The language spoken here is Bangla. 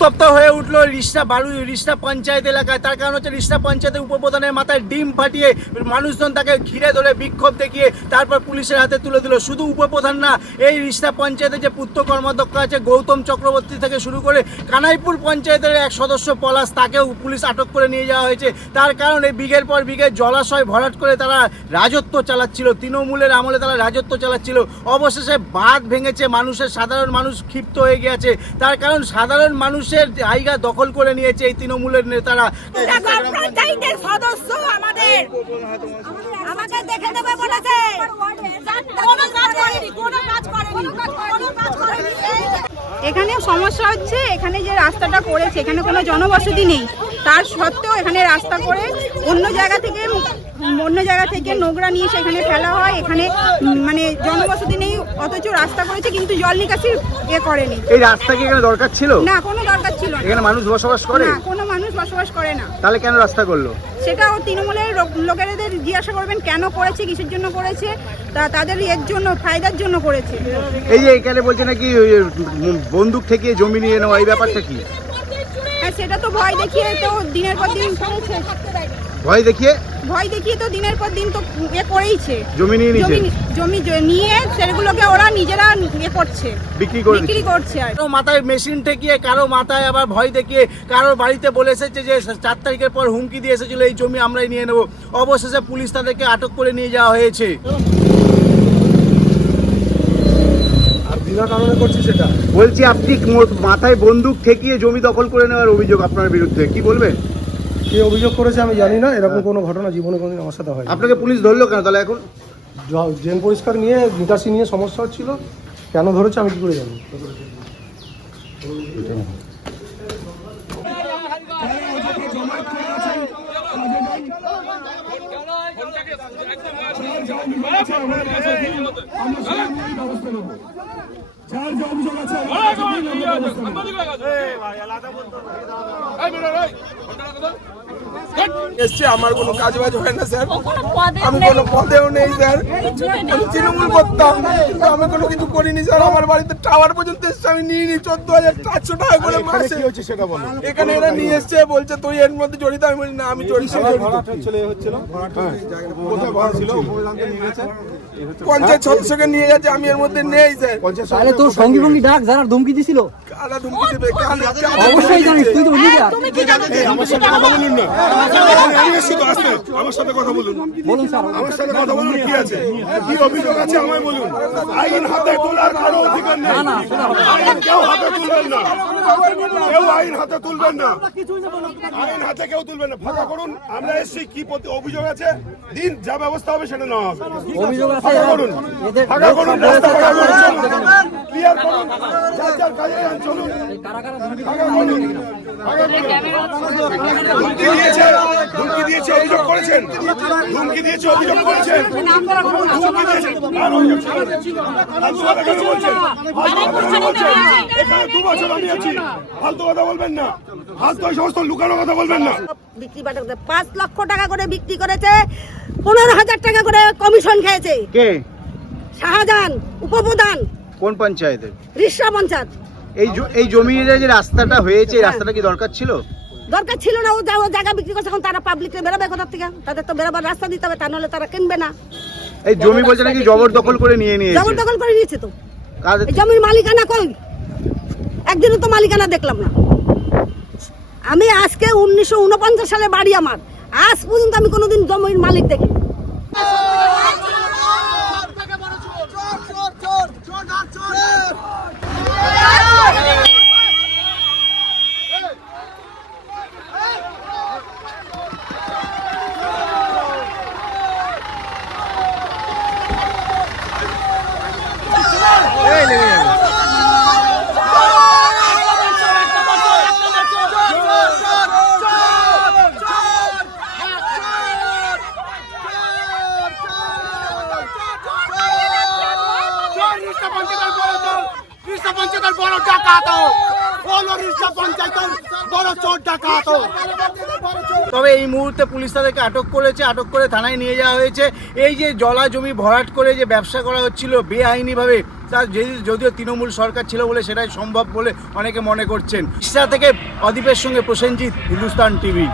উত্তপ্ত হয়ে উঠলো রিষ্টা পঞ্চায়েত এলাকায়। তার কারণ হচ্ছে রিষ্টা পঞ্চায়েতের উপপ্রধানের মাথায় ডিম ফাটিয়ে মানুষজন তাকে ঘিরে ধরে বিক্ষোভ দেখিয়ে তারপর পুলিশের হাতে তুলে দিল। শুধু উপপ্রধান না, এই রিষ্টা পঞ্চায়েতের যে পূর্ত কর্মাধ্যক্ষ আছে গৌতম চক্রবর্তী থেকে শুরু করে কানাইপুর পঞ্চায়েতের এক সদস্য পলাশ, তাকেও পুলিশ আটক করে নিয়ে যাওয়া হয়েছে। তার কারণ এই বিঘের পর বিঘে জলাশয় ভরাট করে তারা রাজত্ব চালাচ্ছিল, তৃণমূলের আমলে তারা রাজত্ব চালাচ্ছিল। অবশেষে বাঁধ ভেঙেছে, সাধারণ মানুষ ক্ষিপ্ত হয়ে গেছে। তার কারণ সাধারণ মানুষের জায়গা দখল করে নিয়েছে এই তৃণমূলের নেতারা। সদস্য আমাকে দেখে দেবে বলেছে, এখানে সমস্যা হচ্ছে, এখানে যে রাস্তাটা করেছে এখানে কোনো জনবসতি নেই, তার সত্ত্বেও এখানে রাস্তা করে অন্য জায়গা থেকে নোংরা নিয়ে এসে এখানে ফেলা হয়। এখানে মানে জনবসতি নেই অথচ রাস্তা করেছে, কিন্তু জল নিকাশি করেনি। এই রাস্তা কি এখানে দরকার ছিল? না, কোনো দরকার ছিল না। এখানে মানুষ বসবাস করে না, কোনো মানুষ বসবাস করে না। তাহলে কেন রাস্তা করলো? সেটা তৃণমূলের লোকেদের জিজ্ঞাসা করবেন কেন করেছে, কিসের জন্য করেছে, তাদের এর জন্য ফায়দার জন্য করেছে। এই যে এখানে বলছে নাকি বন্দুক থেকে জমি নিয়ে নেওয়া, এই ব্যাপারটা কি? হ্যাঁ, সেটা তো ভয় দেখিয়ে তো দিনের পর দিন করেছে। ভয় দেখিয়ে তো দিনের পর দিন তো করেইছে। জমি নিয়ে সেগুলোকে ওরা নিজেরা করছে, বিক্রি করছে। আর কারো মাথায় মেশিন ঠেকিয়ে, কারো মাথায় আবার ভয় দেখিয়ে, কারোর বাড়িতে বলে এসেছে যে 4 তারিখের পর হুমকি দিয়ে এসেছিল এই জমি আমরাই নিয়ে নেব। অবশেষে পুলিশ তাদেরকে আটক করে নিয়ে যাওয়া হয়েছে। কারণে করছি সেটা বলছি, আপনি মাথায় বন্দুক ঠেকিয়ে জমি দখল করে নেওয়ার অভিযোগ আপনার বিরুদ্ধে, কি বলবেন? কে অভিযোগ করেছে আমি জানি না, এরকম কোনো ঘটনা জীবনে কোনোদিন আমার সাথে হয়। আপনাকে পুলিশ ধরলো কেন তাহলে? এখন ড্রেন পরিষ্কার নিয়ে নিকাশি নিয়ে সমস্যা হচ্ছিল, কেন ধরেছে আমি কি করে জানি। আমার কোনো কাজ বাজ হয় না স্যার, আমি কোনো পদেও নেই স্যার, আমি তৃণমূল করতাম, আমি কোনো কিছু করিনি স্যার। আমার বাড়িতে টাওয়ার পর্যন্ত এসছে, আমি নিয়ে নিই 14,400 টাকা করে মাসে। এখানে এরা নিয়ে এসছে, বলছে তুই এর মধ্যে জড়িত। আমি বলি না, আমি জড়িত। পঞ্চায়েত সদস্যকে নিয়ে যাচ্ছে, আমি এর মধ্যে নেই স্যার। তোর সঙ্গী ভঙ্গি ডাক, যারা ধমকি দিছিল কারা ধমকি দেবে? অবশ্যই জানিস, তুই তো বুঝলি। আমার সাথে কথা বলুন, বলুন স্যার, আমার সাথে কথা বলুন। কি আছে, কি অভিযোগ আছে আমায় বলুন। আইন হাতে তোলার কারো অধিকার নেই। কেউ হাতে তুলবেন না, কেউ আইন হাতে তুলবেন না, আইন হাতে কেউ তুলবেন না। ফাঁকা করুন, আমরা এসছি। কি অভিযোগ আছে দিন, যা ব্যবস্থা হবে সেটা নেওয়া হবে। অভিযোগ আছে, ফাঁকা করুন, ফাঁকা করুন, রাস্তা ফাঁকা করুন, ক্লিয়ার করুন, যার যার কাজে যান, চলুন। ফাঁকা করুন, ফাঁকা করুন। ধমকি দিয়েছে, ধমকি দিয়েছে, অভিযোগ করেছেন, ধমকি দিয়েছে, অভিযোগ করেছেন, ধমকি দিয়েছে। আর অভিযোগ ফালতু কথা কেন বলছেন? এখানে 2 বছর আমি আছি, ফালতু কথা বলবেন না, ফালতু ওই সমস্ত লুকানো কথা বলবেন না। বিক্রি বাটা 5 লক্ষ টাকা করে বিক্রি করেছে, 15,000 টাকা করে কমিশন খেয়েছে। কে? শাহজাহান উপপ্রধান। কোন পঞ্চায়েতের? রিষ্টা পঞ্চায়েত। এই জমির যে রাস্তাটা হয়েছে, রাস্তাটা কি দরকার ছিল? দরকার ছিল না, ও জায়গা বিক্রি করছে, এখন তারা পাবলিকে বেরোবে কোথা থেকে? তাদের তো বেরোবার রাস্তা দিতে হবে, তা নাহলে তারা কিনবে না। এই জমি বলছে নাকি জবরদখল করে নিয়ে নিয়েছে। জবরদখল করে নিয়েছে তো। এই জমির মালিকানা কই? একদিনও তো মালিকানা দেখলাম না। আমি আজকে 1949 সালে বাড়ি আমার, আজ পর্যন্ত আমি কোনোদিন জমির মালিক দেখিনি। রিষ্টা পঞ্চায়েতের বড় ডাকাত বলো রিষ্টা পঞ্চায়েতের বড় চোর ডাকাত। তবে এই মুহূর্তে পুলিশ তাদেরকে আটক করেছে, আটক করে থানায় নিয়ে যাওয়া হয়েছে। এই যে জলা জমি ভরাট করে যে ব্যবসা করা হচ্ছিল বেআইনিভাবে, তা যদিও তৃণমূল সরকার ছিল বলে সেটাই সম্ভব বলে অনেকে মনে করছেন। ইসরা থেকে অদীপের সঙ্গে প্রসেনজিৎ, হিন্দুস্তান টিভি।